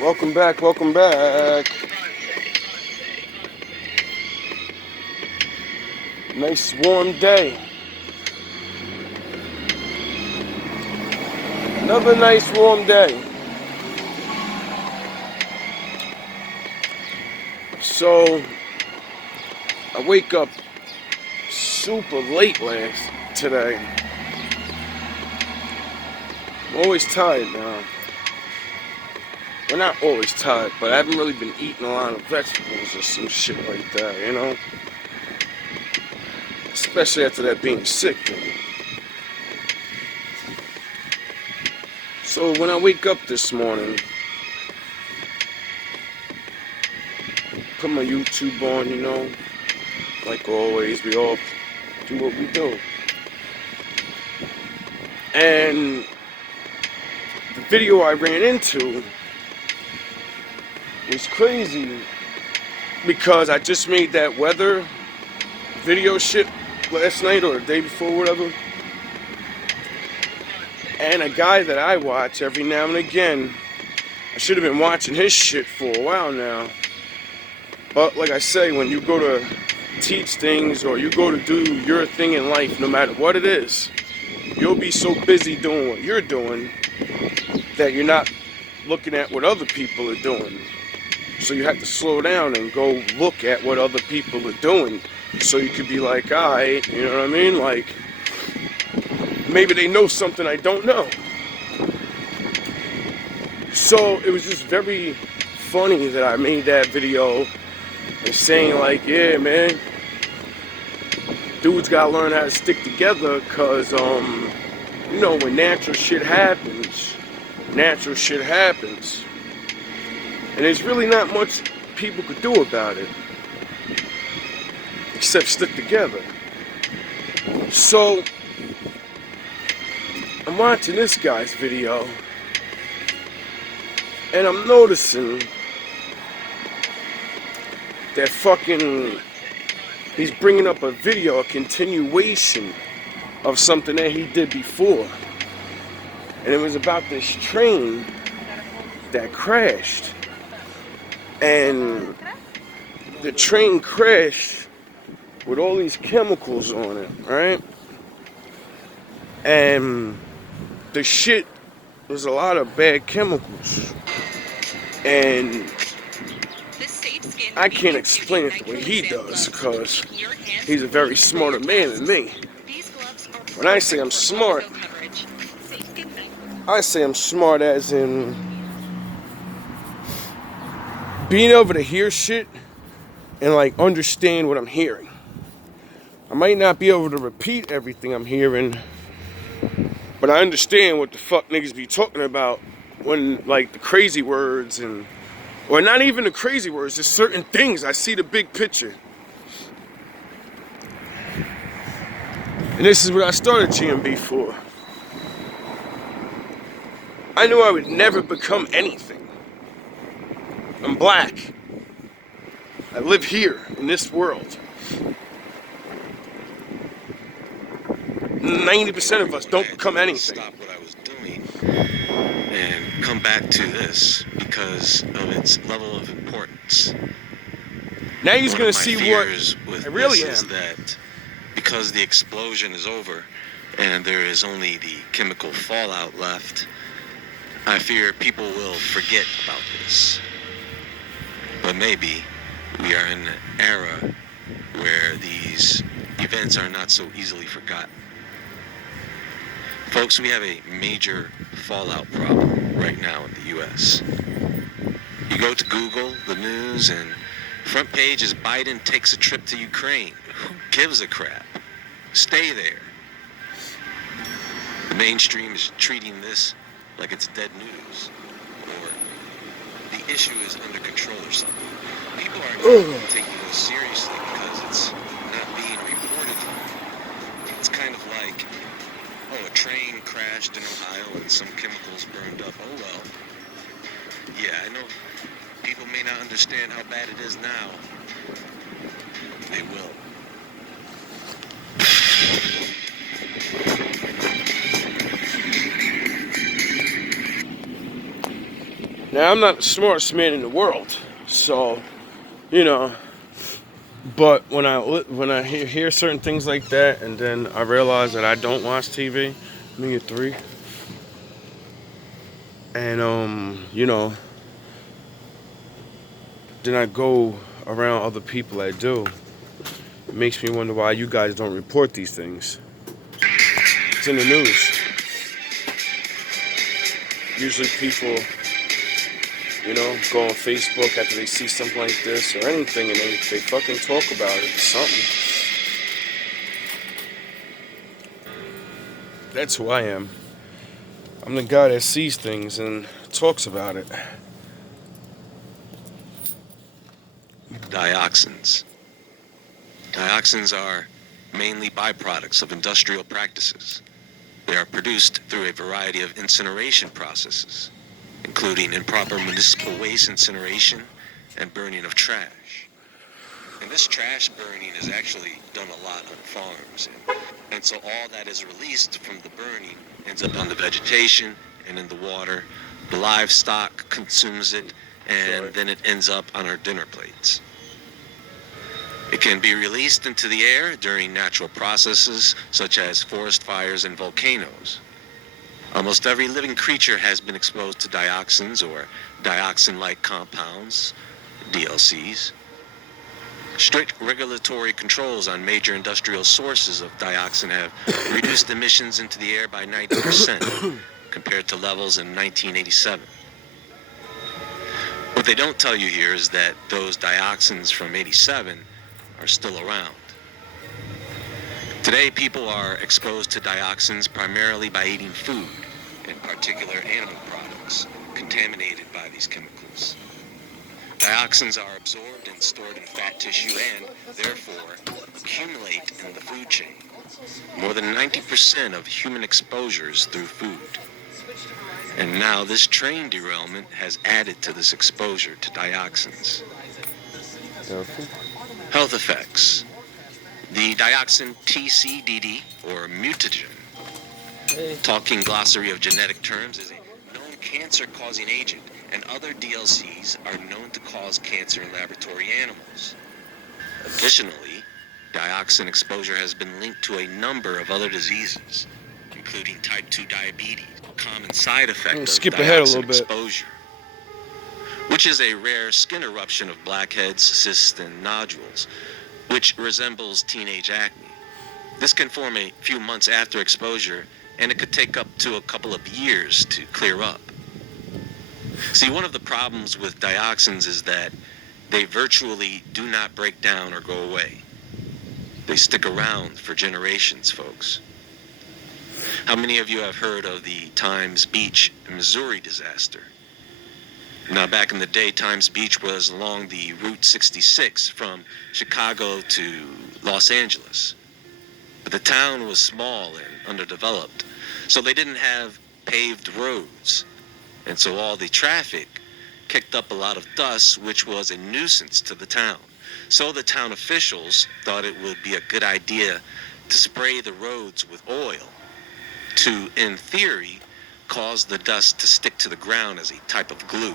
Welcome back, welcome back. Nice warm day. Another nice warm day. So, I wake up super late today. I'm always tired now. Well, not always tired, but I haven't really been eating a lot of vegetables or some shit like that, you know? Especially after that being sick thing. So when I wake up this morning, put my YouTube on, you know? Like always, we all do what we do. And the video I ran into was crazy because I just made that weather video shit last night or the day before, whatever. And a guy that I watch every now and again, I should have been watching his shit for a while now. But like I say, when you go to teach things or you go to do your thing in life, no matter what it is, you'll be so busy doing what you're doing that you're not looking at what other people are doing. So you have to slow down and go look at what other people are doing. So you could be like, alright, you know what I mean? Like, maybe they know something I don't know. So it was just very funny that I made that video and saying like, yeah, man, dudes gotta learn how to stick together because, you know, when natural shit happens. And there's really not much people could do about it. Except stick together. So, I'm watching this guy's video. And I'm noticing that he's bringing up a video, a continuation of something that he did before. And it was about this train that crashed. And the train crashed with all these chemicals on it, right? And the shit was a lot of bad chemicals. And I can't explain it the way he does because he's a very smarter man than me. When I say I'm smart, I say I'm smart as in being able to hear shit and like understand what I'm hearing. I might not be able to repeat everything I'm hearing, but I understand what the fuck niggas be talking about when like the crazy words or not even the crazy words, just certain things. I see the big picture. And this is what I started GMB for. I knew I would never become anything. I'm black. I live here in this world. 90% of us don't become anything. Stop what I was doing and come back to this because of its level of importance. Now you're gonna see what I really am. Is that because the explosion is over and there is only the chemical fallout left, I fear people will forget about this. But maybe we are in an era where these events are not so easily forgotten. Folks, we have a major fallout problem right now in the U.S. You go to Google, the news, and front page is Biden takes a trip to Ukraine. Who gives a crap? Stay there. The mainstream is treating this like it's dead news, or the issue is under control or something. People aren't taking this seriously because it's not being reported on. It's kind of like, oh, a train crashed in Ohio and some chemicals burned up. Oh well. Yeah, I know people may not understand how bad it is now. They will. Now, I'm not the smartest man in the world, so, you know, but when I hear certain things like that, and then I realize that I don't watch TV, me at 3, and, you know, then I go around other people that do. It makes me wonder why you guys don't report these things. It's in the news. Usually people, you know, go on Facebook after they see something like this or anything, and they fucking talk about it, something. That's who I am. I'm the guy that sees things and talks about it. Dioxins. Dioxins are mainly byproducts of industrial practices. They are produced through a variety of incineration processes, including improper municipal waste incineration and burning of trash. And this trash burning is actually done a lot on farms. And so all that is released from the burning ends up on the vegetation and in the water. The livestock consumes it, and then it ends up on our dinner plates. It can be released into the air during natural processes such as forest fires and volcanoes. Almost every living creature has been exposed to dioxins or dioxin-like compounds, DLCs. Strict regulatory controls on major industrial sources of dioxin have reduced emissions into the air by 90% compared to levels in 1987. What they don't tell you here is that those dioxins from 87 are still around. Today, people are exposed to dioxins primarily by eating food, in particular animal products, contaminated by these chemicals. Dioxins are absorbed and stored in fat tissue and, therefore, accumulate in the food chain. More than 90% of human exposures through food. And now this train derailment has added to this exposure to dioxins. Health effects. The dioxin TCDD, or mutagen, talking glossary of genetic terms, is a known cancer-causing agent, and other DLCs are known to cause cancer in laboratory animals. Additionally, dioxin exposure has been linked to a number of other diseases, including type 2 diabetes, a common side effect of skip ahead a little dioxin bit. exposure, which is a rare skin eruption of blackheads, cysts, and nodules, which resembles teenage acne. This can form a few months after exposure, and it could take up to a couple of years to clear up. See, one of the problems with dioxins is that they virtually do not break down or go away. They stick around for generations, folks. How many of you have heard of the Times Beach, Missouri disaster? Now, back in the day, Times Beach was along the Route 66 from Chicago to Los Angeles. But the town was small and underdeveloped, so they didn't have paved roads. And so all the traffic kicked up a lot of dust, which was a nuisance to the town. So the town officials thought it would be a good idea to spray the roads with oil to, in theory, cause the dust to stick to the ground as a type of glue.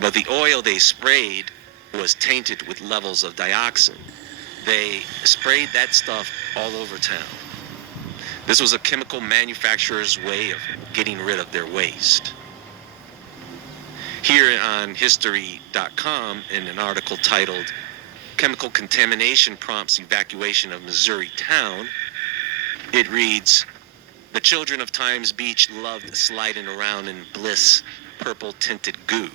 But the oil they sprayed was tainted with levels of dioxin. They sprayed that stuff all over town. This was a chemical manufacturer's way of getting rid of their waste. Here on History.com, in an article titled "Chemical Contamination Prompts Evacuation of Missouri Town," it reads, "The children of Times Beach loved sliding around in Bliss purple-tinted goo,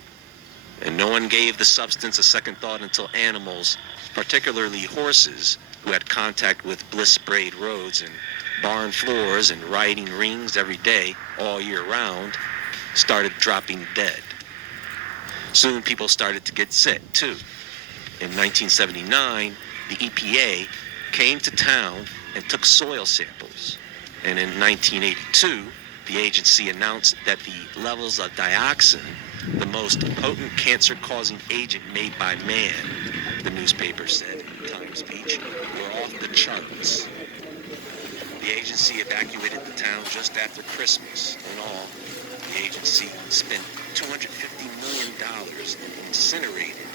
and no one gave the substance a second thought until animals, particularly horses, who had contact with Bliss-sprayed roads and barn floors and riding rings every day, all year round, started dropping dead. Soon people started to get sick, too. In 1979, the EPA came to town and took soil samples. And in 1982, the agency announced that the levels of dioxin, the most potent cancer-causing agent made by man, the newspaper said in Times Beach, were off the charts. The agency evacuated the town just after Christmas. In all, the agency spent $250 million incinerated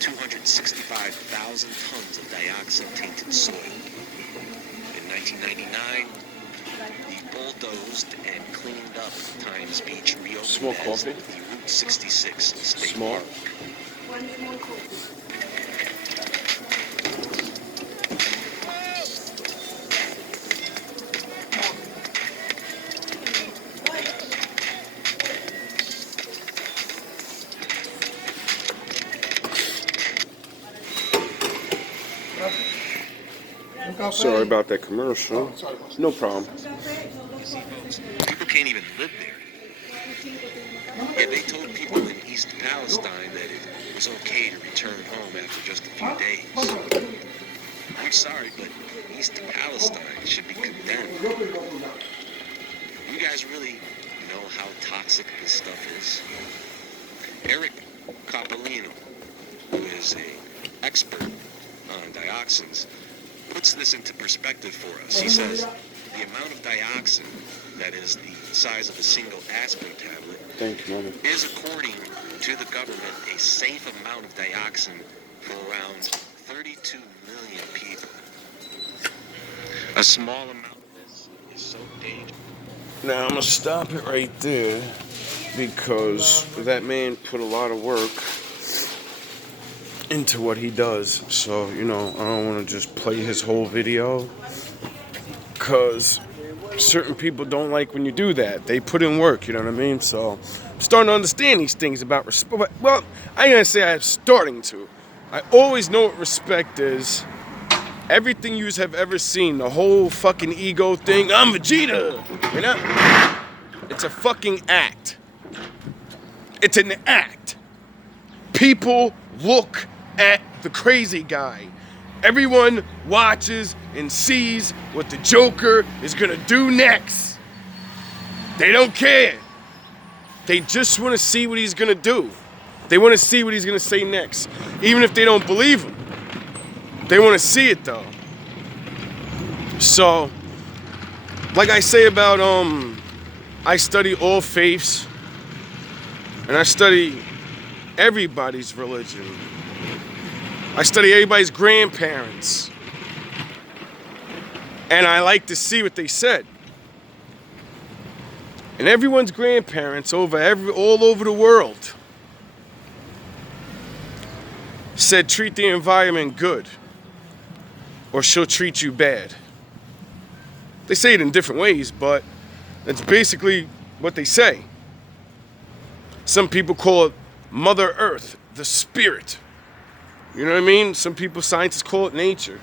265,000 tons of dioxin-tainted soil. In 1999, he bulldozed and cleaned up Times Beach, reopened Small as coffee? the Route 66 State Small. Park. Sorry about that commercial. No problem. See, folks, people can't even live there. Yeah, they told people in East Palestine that it was okay to return home after just a few days. I'm sorry, but East Palestine should be condemned. You guys really know how toxic this stuff is? Eric Coppolino, who is an expert on dioxins, puts this into perspective for us. He says the amount of dioxin, that is the size of a single aspirin tablet, Thank you, Mama. is, according to the government, a safe amount of dioxin for around 32 million people. A small amount of this is so dangerous. Now I'm gonna stop it right there because that man put a lot of work into what he does. So, I don't want to just play his whole video because certain people don't like when you do that. They put in work, you know what I mean? So I'm starting to understand these things about respect. Well, I ain't gonna say I'm starting to. I always know what respect is. Everything you have ever seen, the whole fucking ego thing, I'm Vegeta. It's a fucking act. It's an act. People look at the crazy guy. Everyone watches and sees what the Joker is gonna do next. They don't care. They just want to see what he's gonna do. They want to see what he's gonna say next. Even if they don't believe him. They want to see it though. So, like I say about I study all faiths and I study everybody's religion. I study everybody's grandparents. And I like to see what they said. And everyone's grandparents all over the world said treat the environment good or she'll treat you bad. They say it in different ways, but that's basically what they say. Some people call it Mother Earth, the spirit. You know what I mean? Some people, scientists call it nature.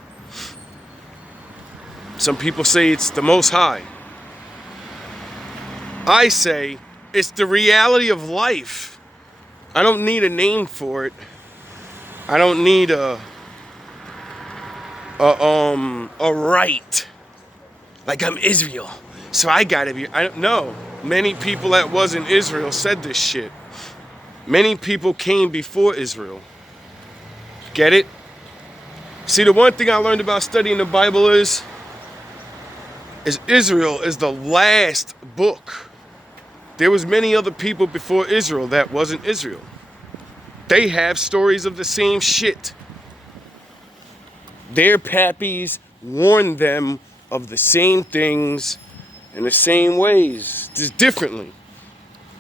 Some people say it's the Most High. I say it's the reality of life. I don't need a name for it. I don't need a right. Like I'm Israel, so I gotta be. I don't know. Many people that wasn't Israel said this shit. Many people came before Israel. Get it? See, the one thing I learned about studying the Bible is Israel is the last book. There was many other people before Israel that wasn't Israel. They have stories of the same shit. Their pappies warned them of the same things in the same ways, just differently,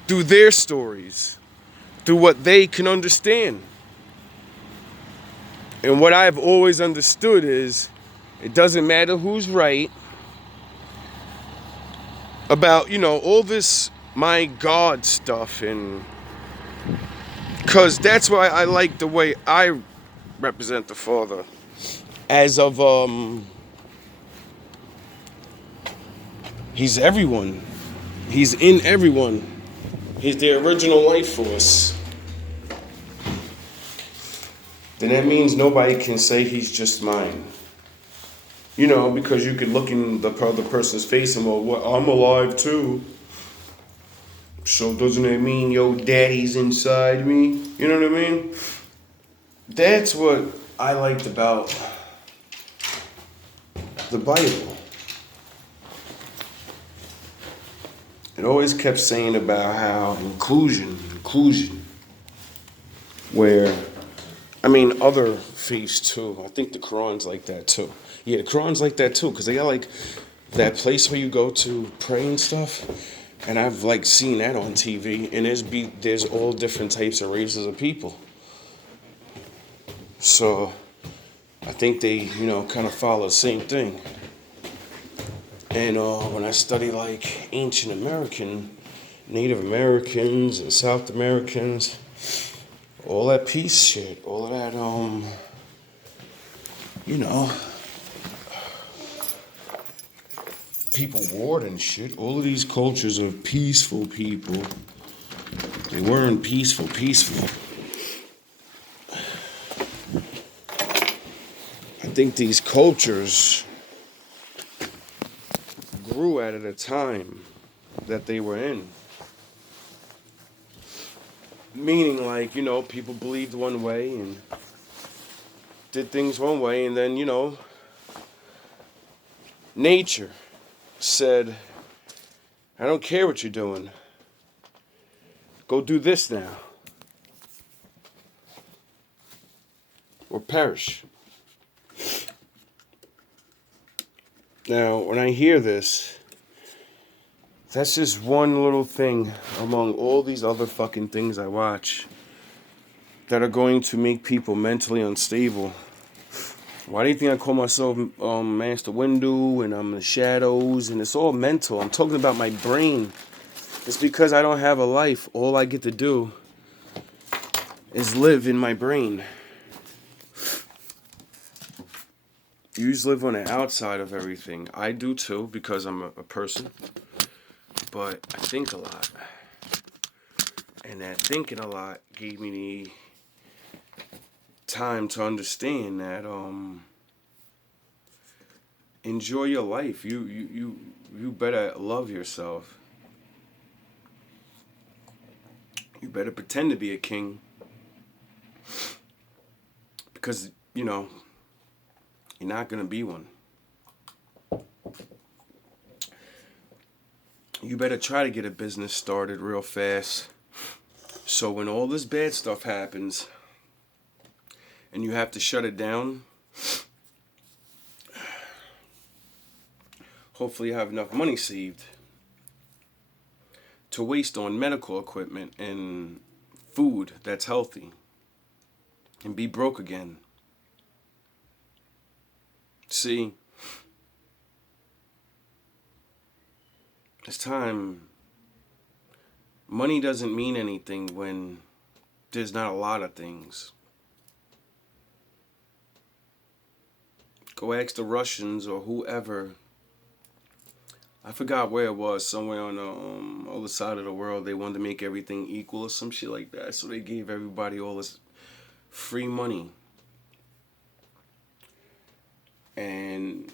through their stories, through what they can understand. And what I've always understood is it doesn't matter who's right about, all this my God stuff, and because that's why I like the way I represent the Father as of he's everyone. He's in everyone. He's the original life force. Then that means nobody can say he's just mine. Because you could look in the other person's face and I'm alive too. So doesn't it mean your daddy's inside me? You know what I mean? That's what I liked about the Bible. It always kept saying about how inclusion. conclusion where, I mean, other faiths too. I think the Quran's like that too. Yeah, the Quran's like that too, because they got like that place where you go to pray and stuff. And I've like seen that on TV, and there's all different types of races of people. So I think they, kind of follow the same thing. And when I study like ancient American, Native Americans and South Americans, all that peace shit, all of that, you know, people warred and shit, all of these cultures of peaceful people, they weren't peaceful. I think these cultures grew at a time that they were in. Meaning, like, people believed one way and did things one way, and then, nature said, I don't care what you're doing. Go do this now. Or perish. Now, when I hear this, that's just one little thing among all these other fucking things I watch that are going to make people mentally unstable. Why do you think I call myself Master Windu and I'm the shadows and it's all mental? I'm talking about my brain. It's because I don't have a life. All I get to do is live in my brain. You just live on the outside of everything. I do too, because I'm a person. But I think a lot. And that thinking a lot gave me the time to understand that enjoy your life. You better love yourself. You better pretend to be a king. Because, you're not going to be one. You better try to get a business started real fast. So when all this bad stuff happens and you have to shut it down, hopefully you have enough money saved to waste on medical equipment and food that's healthy and be broke again. See, it's time. Money doesn't mean anything when there's not a lot of things. Go ask the Russians or whoever. I forgot where it was, somewhere on the other side of the world. They wanted to make everything equal or some shit like that. So they gave everybody all this free money. And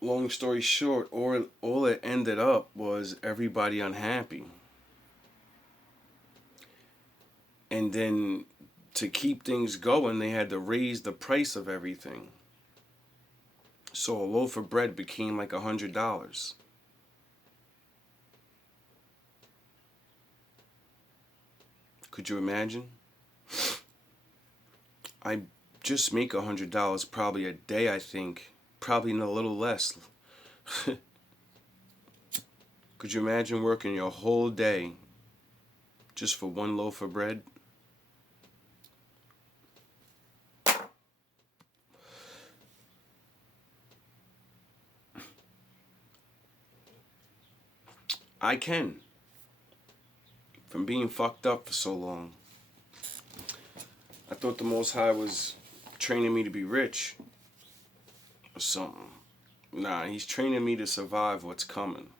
long story short, all it ended up was everybody unhappy. And then to keep things going, they had to raise the price of everything. So a loaf of bread became like $100. Could you imagine? I just make $100 probably a day, I think. Probably a little less. Could you imagine working your whole day just for one loaf of bread? I can. From being fucked up for so long. I thought the Most High was training me to be rich or something. Nah, he's training me to survive what's coming.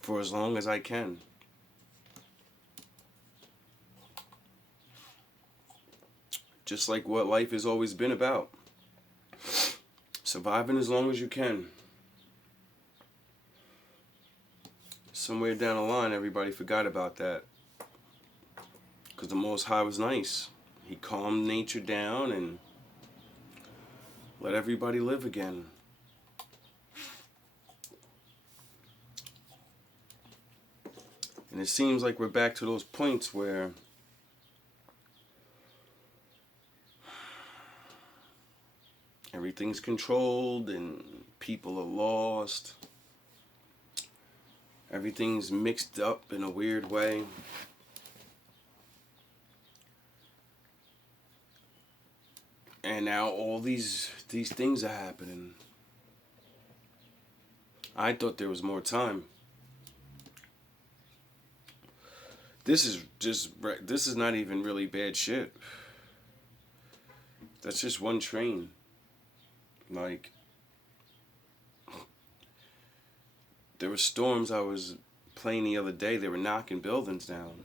For as long as I can. Just like what life has always been about. Surviving as long as you can. Somewhere down the line, everybody forgot about that. Because the Most High was nice. He calmed nature down and let everybody live again. And it seems like we're back to those points where everything's controlled and people are lost. Everything's mixed up in a weird way. And now all these things are happening. I thought there was more time. This is not even really bad shit. That's just one train. Like, there were storms I was playing the other day. They were knocking buildings down.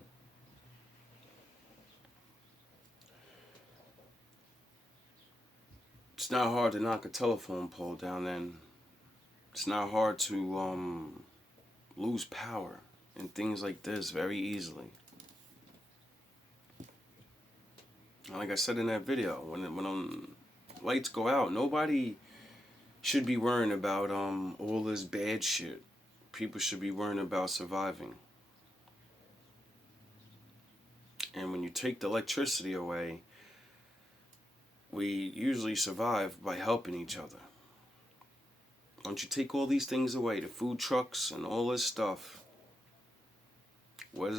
It's not hard to knock a telephone pole down, and it's not hard to lose power and things like this very easily. Like I said in that video, when lights go out, nobody should be worrying about all this bad shit. People should be worrying about surviving. And when you take the electricity away, we usually survive by helping each other. Once you take all these things away, the food trucks and all this stuff, what is it?